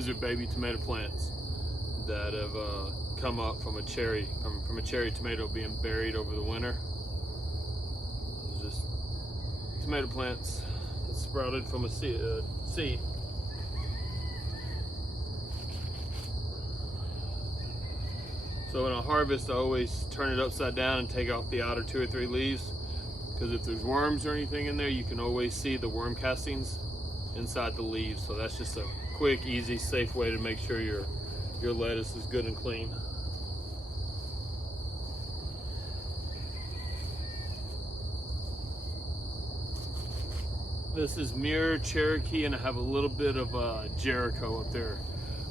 These are baby tomato plants that have come up from a cherry tomato being buried over the winter. Those are just tomato plants that sprouted from a seed. So when I harvest, I always turn it upside down and take off the outer 2 or 3 leaves, because if there's worms or anything in there, you can always see the worm castings inside the leaves. So that's just a quick, easy, safe way to make sure your lettuce is good and clean. This is Muir, Cherokee, and I have a little bit of Jericho up there,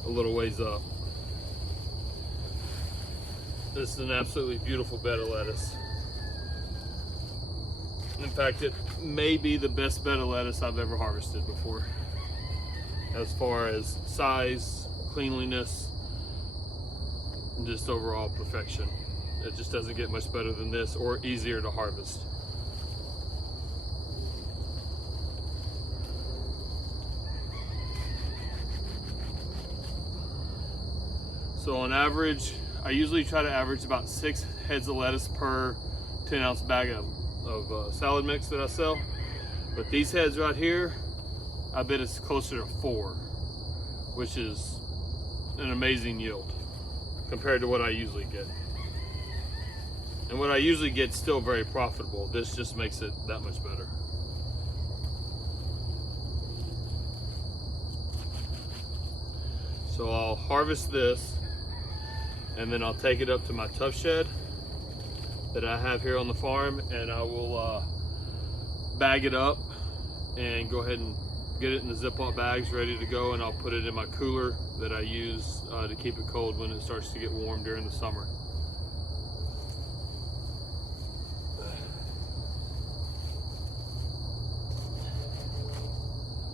a little ways up. This is an absolutely beautiful bed of lettuce. In fact, it may be the best bed of lettuce I've ever harvested before, as far as size, cleanliness, and just overall perfection. It just doesn't get much better than this or easier to harvest. So on average, I usually try to average about 6 heads of lettuce per 10-ounce bag of salad mix that I sell. But these heads right here, I bet it's closer to 4, which is an amazing yield compared to what I usually get. And what I usually get is still very profitable. This just makes it that much better. So I'll harvest this, and then I'll take it up to my tough shed that I have here on the farm, and I will bag it up and go ahead and get it in the Ziploc bags ready to go, and I'll put it in my cooler that I use to keep it cold when it starts to get warm during the summer.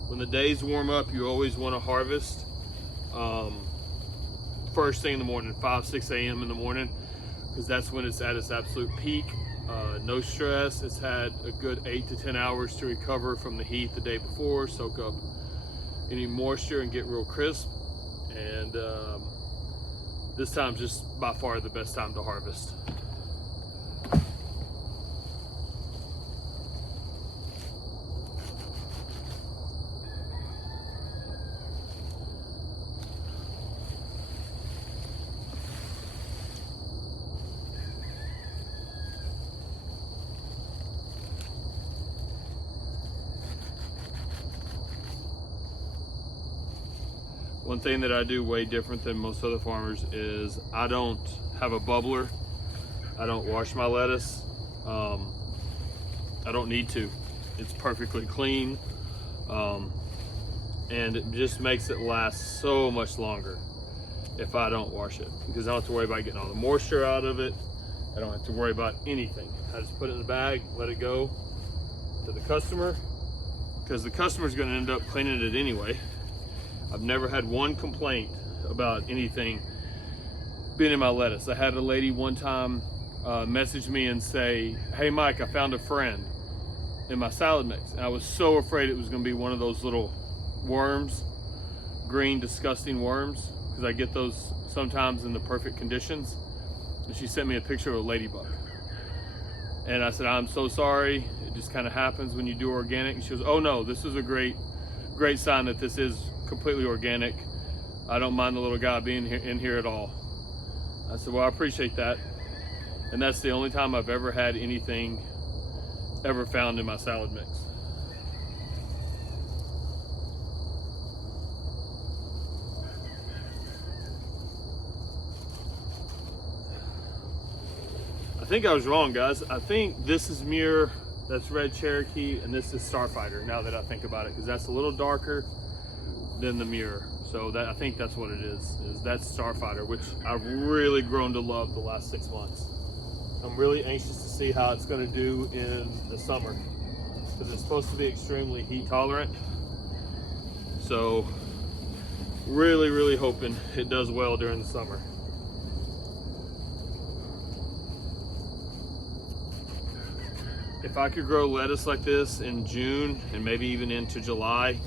When the days warm up, you always want to harvest first thing in the morning, 5-6 a.m. in the morning, because that's when it's at its absolute peak. No stress. It's had a good 8 to 10 hours to recover from the heat the day before, soak up any moisture and get real crisp. And this time, just by far the best time to harvest. One thing that I do way different than most other farmers is I don't have a bubbler. I don't wash my lettuce. I don't need to. It's perfectly clean. And it just makes it last so much longer if I don't wash it, because I don't have to worry about getting all the moisture out of it. I don't have to worry about anything. I just put it in the bag, let it go to the customer, because the customer's going to end up cleaning it anyway. I've never had one complaint about anything being in my lettuce. I had a lady one time message me and say, "Hey Mike, I found a friend in my salad mix." And I was so afraid it was going to be one of those little worms, green disgusting worms, because I get those sometimes in the perfect conditions. And she sent me a picture of a ladybug. And I said, "I'm so sorry. It just kind of happens when you do organic." And she goes, "Oh no, this is a great sign that this is completely organic. I don't mind the little guy being in here at all." I said, "Well, I appreciate that." And that's the only time I've ever had anything ever found in my salad mix. I think I was wrong, guys. I think this is Muir, that's Red Cherokee, and this is Starfighter, now that I think about it, because that's a little darker than the Muir. So I think that's what it is that's Starfighter, which I've really grown to love the last 6 months. I'm really anxious to see how it's going to do in the summer, because it's supposed to be extremely heat tolerant. So really hoping it does well during the summer. If I could grow lettuce like this in June and maybe even into July,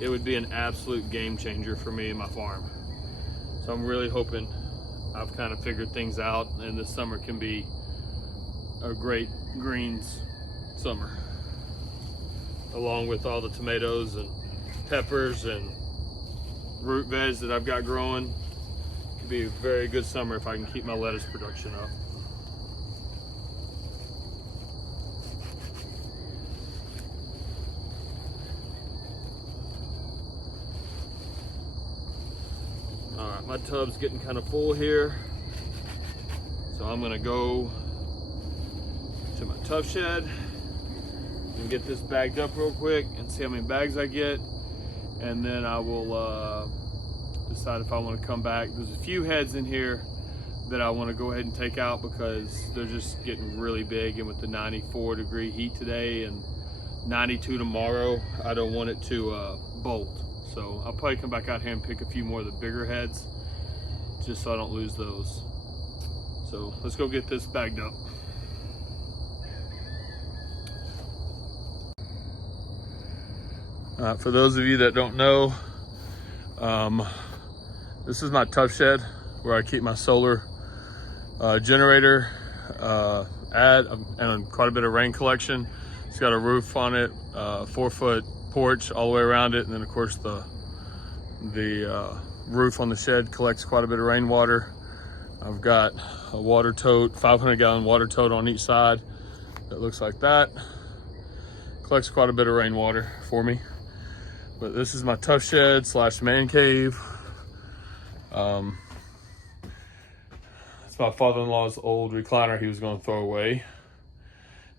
it would be an absolute game changer for me and my farm. So I'm really hoping I've kind of figured things out, and this summer can be a great greens summer, along with all the tomatoes and peppers and root veg that I've got growing. It could be a very good summer if I can keep my lettuce production up. All right, my tub's getting kind of full here, so I'm gonna go to my tub shed and get this bagged up real quick and see how many bags I get, and then I will decide if I want to come back. There's a few heads in here that I want to go ahead and take out because they're just getting really big, and with the 94-degree heat today and 92 tomorrow, I don't want it to bolt. So I'll probably come back out here and pick a few more of the bigger heads just so I don't lose those. So let's go get this bagged up. For those of you that don't know, this is my tub shed where I keep my solar generator and quite a bit of rain collection. It's got a roof on it, 4-foot porch all the way around it, and then of course the roof on the shed collects quite a bit of rainwater. I've got a water tote, 500-gallon water tote on each side that looks like that. Collects quite a bit of rainwater for me. But this is my tough shed / man cave. It's my father-in-law's old recliner he was going to throw away.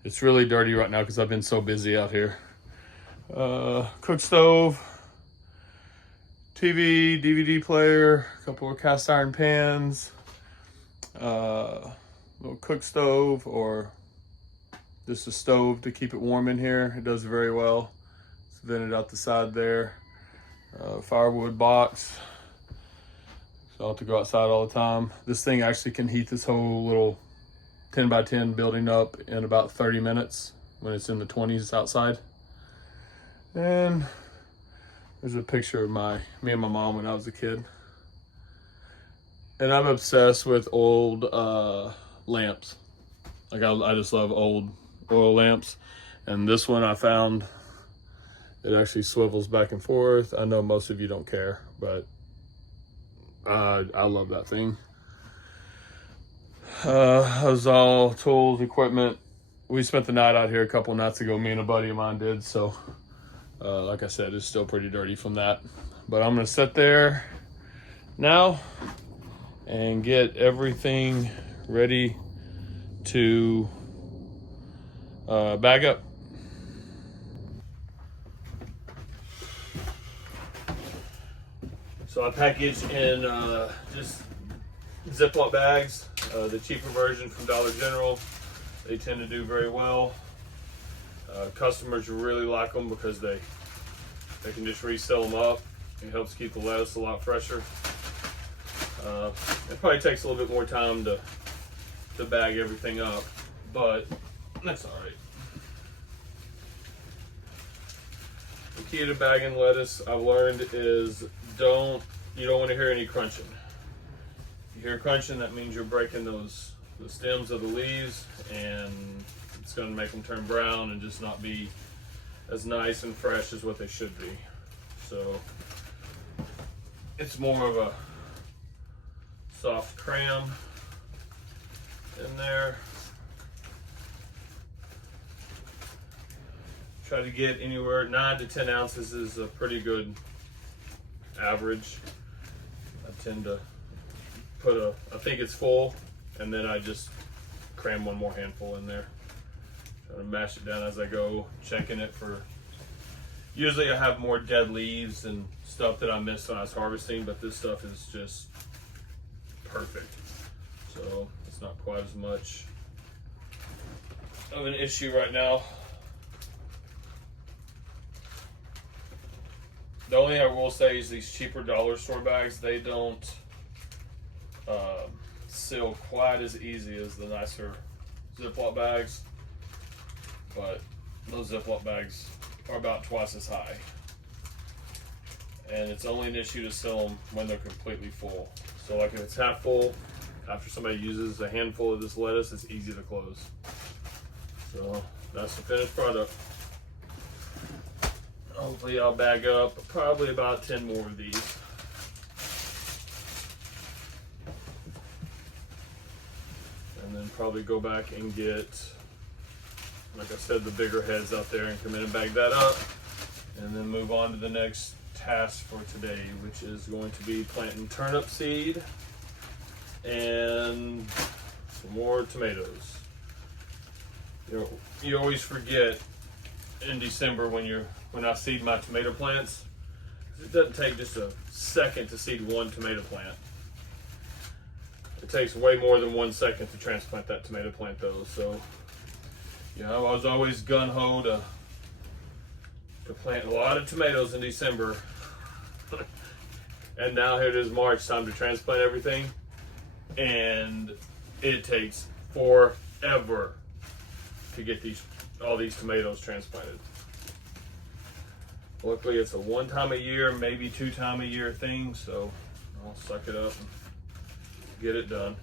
It's really dirty right now because I've been so busy out here. Cook stove, TV, DVD player, a couple of cast iron pans, little cook stove, or just a stove to keep it warm in here. It does very well. It's vented out the side there. Firewood box. So I'll have to go outside all the time. This thing actually can heat this whole little 10 by 10 building up in about 30 minutes when it's in the 20s outside. And there's a picture of me and my mom when I was a kid. And I'm obsessed with old lamps. Like I just love old oil lamps. And this one I found, it actually swivels back and forth. I know most of you don't care, but I love that thing. That was all tools, equipment. We spent the night out here a couple nights ago, me and a buddy of mine did, so like I said, it's still pretty dirty from that. But I'm gonna sit there now and get everything ready to bag up. So I package in just Ziploc bags, the cheaper version from Dollar General. They tend to do very well. Customers really like them because they can just resell them up. It helps keep the lettuce a lot fresher. It probably takes a little bit more time to bag everything up, but that's all right. The key to bagging lettuce, I've learned, is you don't want to hear any crunching. If you hear crunching, that means you're breaking the stems of the leaves, and it's going to make them turn brown and just not be as nice and fresh as what they should be. So it's more of a soft cram in there. Try to get anywhere 9 to 10 ounces is a pretty good average. I tend to put I think it's full, and then I just cram one more handful in there. Try to mash it down as I go, checking it for, usually I have more dead leaves and stuff that I missed when I was harvesting, but this stuff is just perfect. So it's not quite as much of an issue right now. The only thing I will say is these cheaper dollar store bags, they don't seal quite as easy as the nicer Ziploc bags, but those Ziploc bags are about twice as high. and it's only an issue to sell them when they're completely full. So like if it's half full, after somebody uses a handful of this lettuce, it's easy to close. So that's the finished product. Hopefully I'll bag up probably about 10 more of these. And then probably go back and get, like I said, the bigger heads out there and come in and bag that up. And then move on to the next task for today, which is going to be planting turnip seed and some more tomatoes. You know, you always forget in December when I seed my tomato plants, it doesn't take just a second to seed one tomato plant. It takes way more than 1 second to transplant that tomato plant though. So, you know, I was always gung-ho to plant a lot of tomatoes in December. And now here it is March, time to transplant everything. And it takes forever to get all these tomatoes transplanted. Luckily it's a 1 time a year, maybe 2 time a year thing, so I'll suck it up and get it done.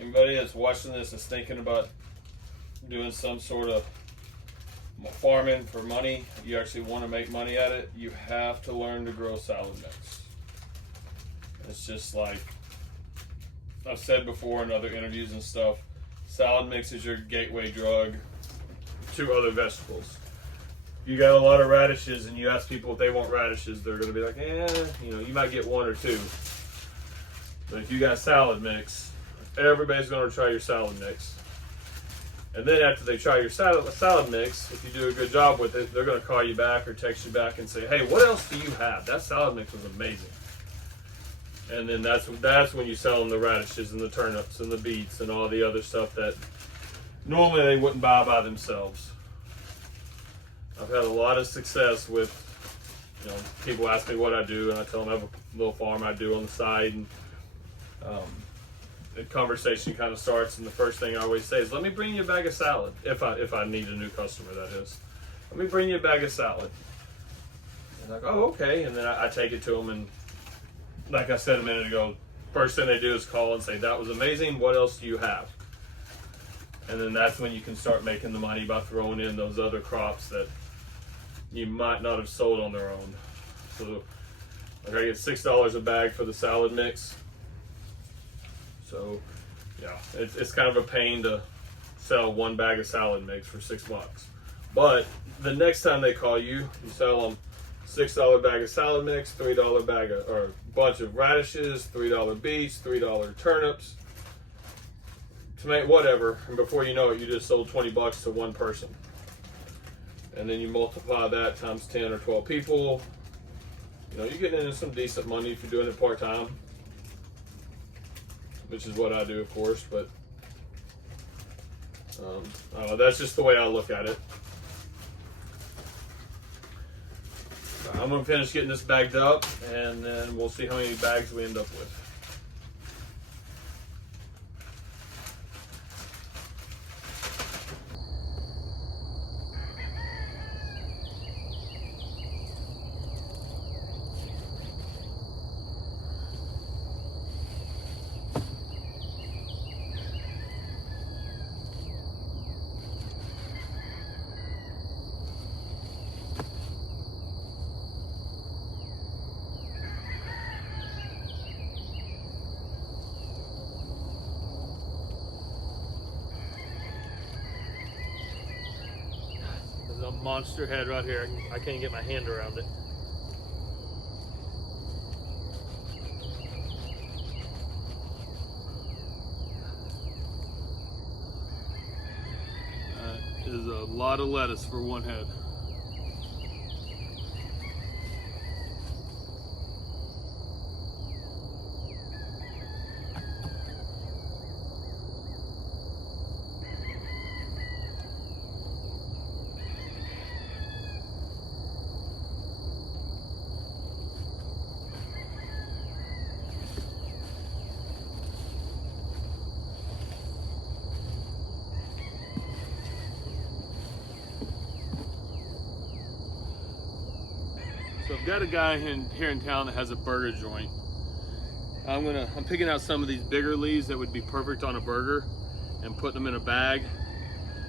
Anybody that's watching this is thinking about doing some sort of farming for money, you actually want to make money at it, you have to learn to grow salad mix. It's just like I've said before in other interviews and stuff, salad mix is your gateway drug to other vegetables. You got a lot of radishes and you ask people if they want radishes, they're going to be like, you know, you might get 1 or 2. But if you got salad mix, everybody's going to try your salad mix. And then after they try your salad mix, if you do a good job with it, they're going to call you back or text you back and say, hey, what else do you have? That salad mix was amazing. And then that's when you sell them the radishes and the turnips and the beets and all the other stuff that normally they wouldn't buy by themselves. I've had a lot of success with, you know, people ask me what I do, and I tell them I have a little farm I do on the side, and the conversation kind of starts, and the first thing I always say is, let me bring you a bag of salad, if I need a new customer, that is. Let me bring you a bag of salad. And they're like, oh, okay, and then I take it to them, and like I said a minute ago, first thing they do is call and say, that was amazing, what else do you have? And then that's when you can start making the money by throwing in those other crops that you might not have sold on their own. So like I get $6 a bag for the salad mix. So yeah, it's kind of a pain to sell 1 bag of salad mix for $6. But the next time they call you, you sell them $6 bag of salad mix, $3 bag of, or bunch of radishes, $3 beets, $3 turnips, tomato, whatever, and before you know it, you just sold $20 to 1 person. And then you multiply that times 10 or 12 people. You know, you're getting into some decent money if you're doing it part-time, which is what I do, of course, but that's just the way I look at it. I'm gonna finish getting this bagged up, and then we'll see how many bags we end up with. A monster head right here. I can't get my hand around it. That is a lot of lettuce for 1 head. got a guy here in town that has a burger joint. I'm picking out some of these bigger leaves that would be perfect on a burger and putting them in a bag.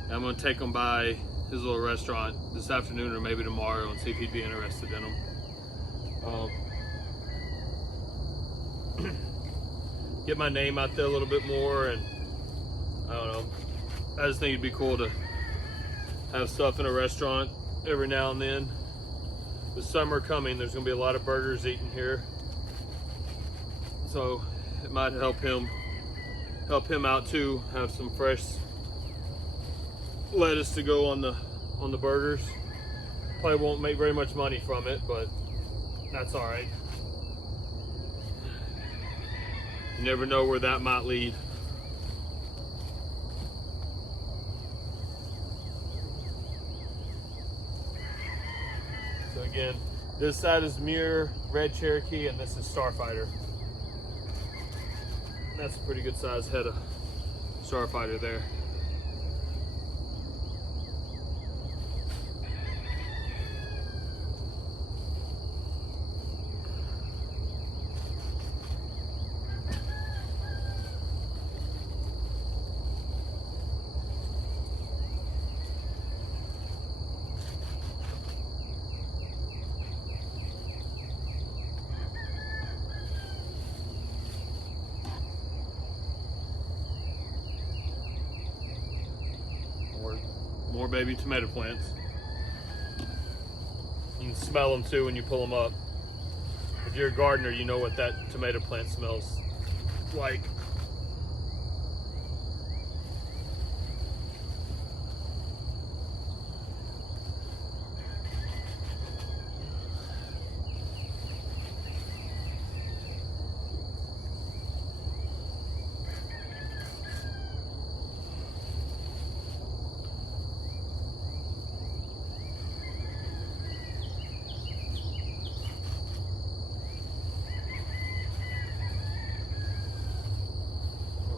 And I'm gonna take them by his little restaurant this afternoon or maybe tomorrow and see if he'd be interested in them. Get my name out there a little bit more, and I don't know. I just think it'd be cool to have stuff in a restaurant every now and then. The summer coming, there's gonna be a lot of burgers eaten here, so it might help him out too. Have some fresh lettuce to go on the burgers. Probably won't make very much money from it, but that's all right. You never know where that might lead. So again, this side is Muir Red Cherokee, and this is Starfighter. And that's a pretty good sized head of Starfighter there. More baby tomato plants. You can smell them too when you pull them up. If you're a gardener, you know what that tomato plant smells like.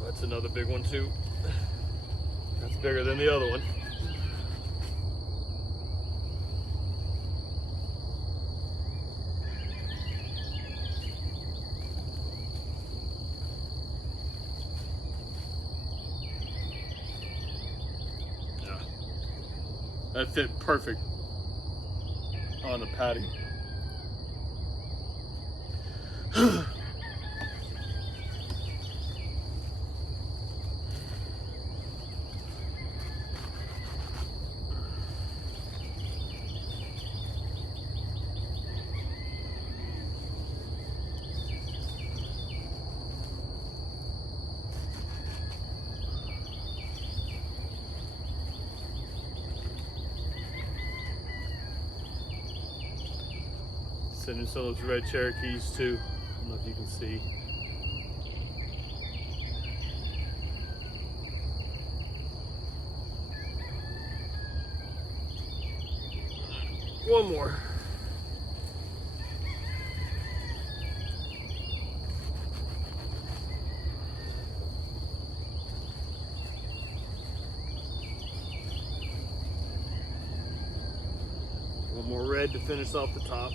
That's another big one too. That's bigger than the other one. Yeah, that fit perfect on the patty. Sending some of those red Cherokees too. I don't know if you can see. One more. One more red to finish off the top.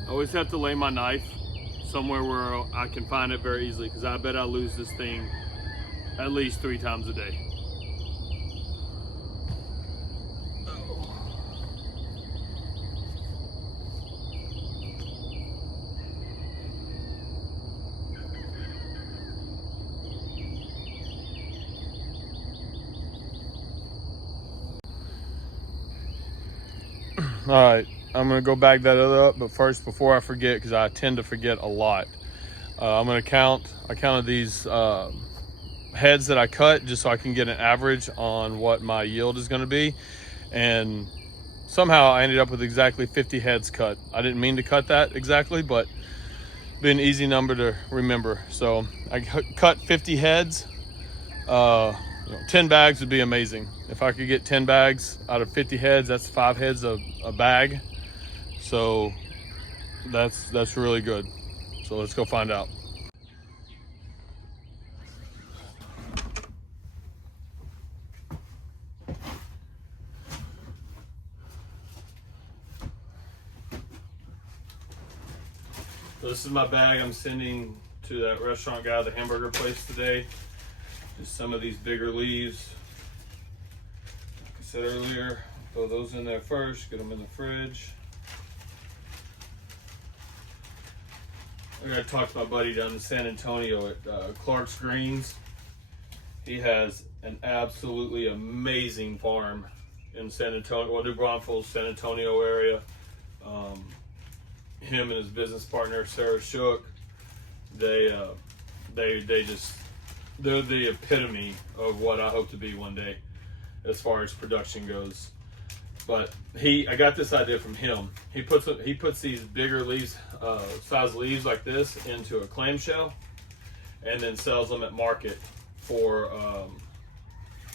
I always have to lay my knife somewhere where I can find it very easily, because I bet I lose this thing at least 3 times a day. All right, I'm gonna go bag that other up, but first, before I forget, because I tend to forget a lot, I'm gonna I counted these heads that I cut just so I can get an average on what my yield is gonna be. And somehow I ended up with exactly 50 heads cut. I didn't mean to cut that exactly, but it'd be an easy number to remember. So I cut 50 heads. 10 bags would be amazing. If I could get 10 bags out of 50 heads, that's 5 heads a bag. So that's really good. So let's go find out. So this is my bag I'm sending to that restaurant guy, the hamburger place today. Just some of these bigger leaves. Like I said earlier, throw those in there first, get them in the fridge. I gotta talk to my buddy down in San Antonio at Clark's Greens. He has an absolutely amazing farm in San Antonio, well, New Braunfels, San Antonio area. Him and his business partner Sarah Shook, they're the epitome of what I hope to be one day as far as production goes. But I got this idea from him. He puts these bigger leaves, size leaves like this into a clamshell, and then sells them at market for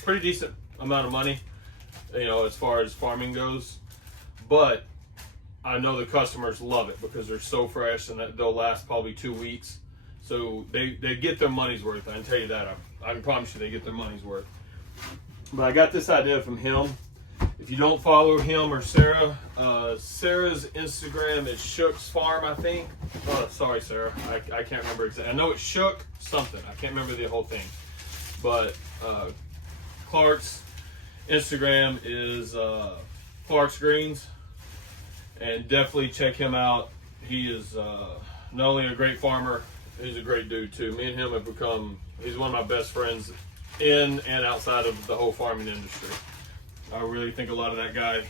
pretty decent amount of money, you know, as far as farming goes. But I know the customers love it because they're so fresh and that they'll last probably 2 weeks. So they get their money's worth. I can tell you that. I can promise you they get their money's worth. But I got this idea from him. If you don't follow him or Sarah, Sarah's Instagram is Shook's Farm, I think. Oh, sorry, Sarah. I can't remember exactly. I know it's Shook something. I can't remember the whole thing. But Clark's Instagram is Clark's Greens. And definitely check him out. He is not only a great farmer, he's a great dude too. Me and him have become, he's one of my best friends in and outside of the whole farming industry. I really think a lot of that guy,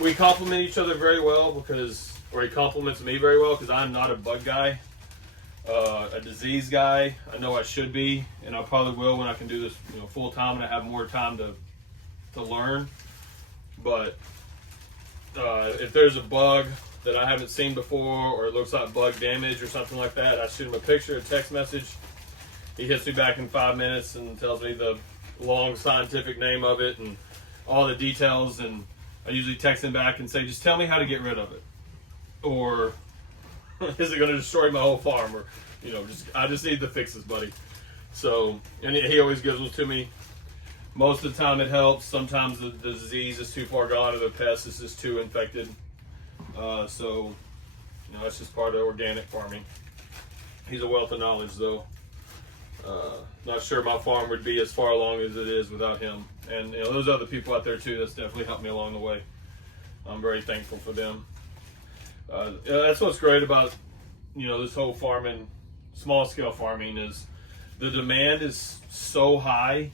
we complement each other very well or he compliments me very well because I'm not a bug guy, a disease guy. I know I should be, and I probably will when I can do this, you know, full time and I have more time to learn. But if there's a bug that I haven't seen before, or it looks like bug damage or something like that, I shoot him a picture, a text message. He hits me back in 5 minutes and tells me the long scientific name of it and all the details. And I usually text him back and say, just tell me how to get rid of it. Or is it going to destroy my whole farm? Or, you know, I just need the fixes, buddy. So, and he always gives them to me. Most of the time it helps. Sometimes the disease is too far gone or the pest is just too infected. So, you know, that's just part of organic farming. He's a wealth of knowledge though. Not sure my farm would be as far along as it is without him. And, you know, there's other people out there too that's definitely helped me along the way. I'm very thankful for them. That's what's great about, you know, this whole farming, small scale farming, is the demand is so high.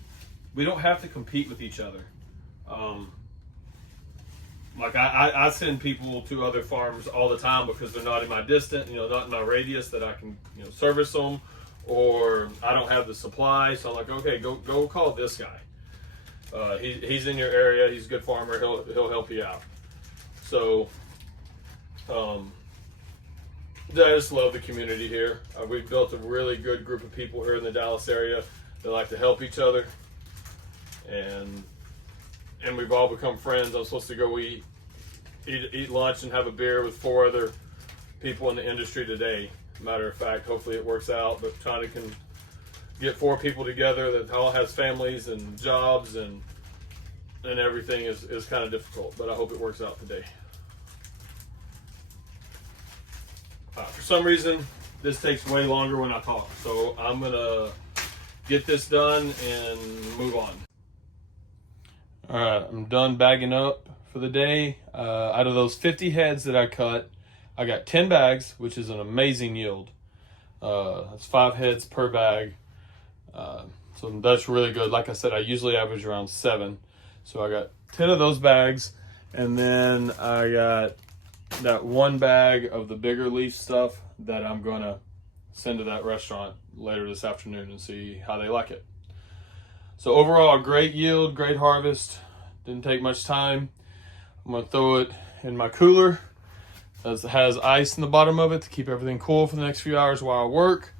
We don't have to compete with each other. Like I send people to other farms all the time because they're not in my distance, you know, not in my radius that I can, you know, service them, or I don't have the supply. So I'm like, okay, go call this guy. He's in your area. He's a good farmer. He'll help you out. So, I just love the community here. We've built a really good group of people here in the Dallas area that like to help each other. And we've all become friends. I'm supposed to go eat lunch and have a beer with 4 other people in the industry today. Matter of fact, hopefully it works out, but trying to get 4 people together that all has families and jobs and everything is kind of difficult, but I hope it works out today. For some reason, this takes way longer when I talk, so I'm gonna get this done and move on. All right, I'm done bagging up for the day. Out of those 50 heads that I cut, I got 10 bags, which is an amazing yield. That's 5 heads per bag. So that's really good. Like I said, I usually average around 7. So I got 10 of those bags. And then I got that 1 bag of the bigger leaf stuff that I'm gonna send to that restaurant later this afternoon and see how they like it. So overall, a great yield, great harvest. Didn't take much time. I'm gonna throw it in my cooler, as it has ice in the bottom of it to keep everything cool for the next few hours while I work.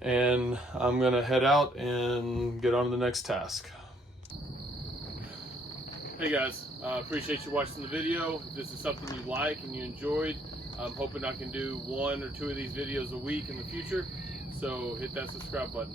And I'm gonna head out and get on to the next task. Hey guys, appreciate you watching the video. If this is something you like and you enjoyed, I'm hoping I can do 1 or 2 of these videos a week in the future. So hit that subscribe button.